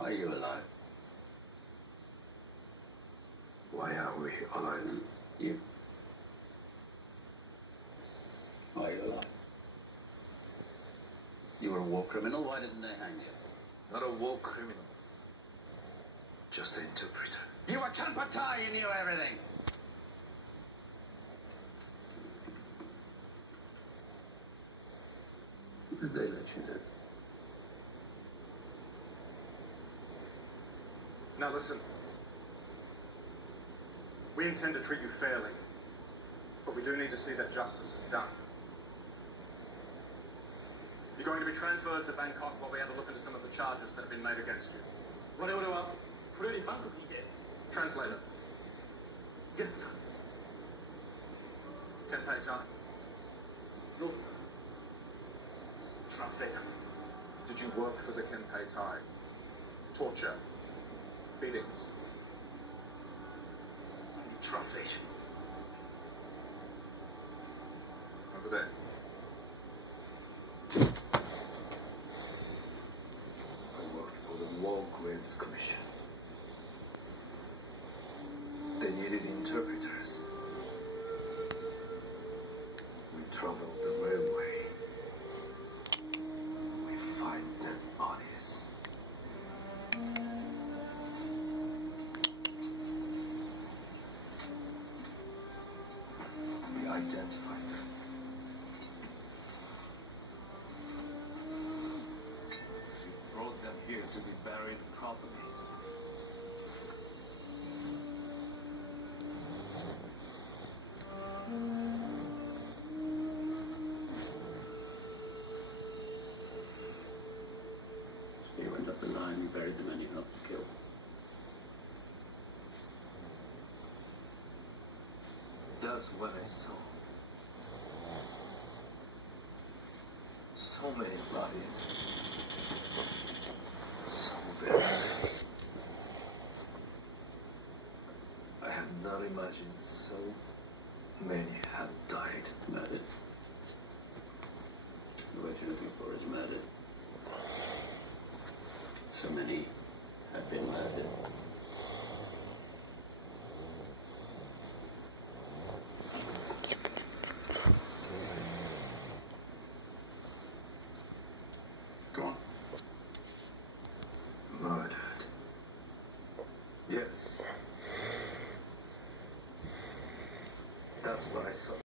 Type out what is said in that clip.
Why are you alive? Why are we alive? You. Why are you alive? You were a war criminal. Why didn't they hang you? Not a war criminal. Just an interpreter. You were Kanpatai, you knew everything. Did they let you do? Now listen. We intend to treat you fairly, but we do need to see that justice is done. You're going to be transferred to Bangkok while we have a look into some of the charges that have been made against you. Translator. Yes, sir. Kenpai Tai. No, sir. Translator. Did you work for the Kenpai Tai? Torture. Beatings. I need translation. Over there. I worked for the War Graves Commission. They needed interpreters. We traveled the railway. We find dead bodies. We identified them. We brought them here to be buried properly. You went up the line, you buried the men you helped to kill. That's what I saw. So many bodies. So buried. I had not imagined so many had died. Murdered. The word you're looking for is murdered. So many have been murdered. Go on. Murdered. Yes. That's what I saw.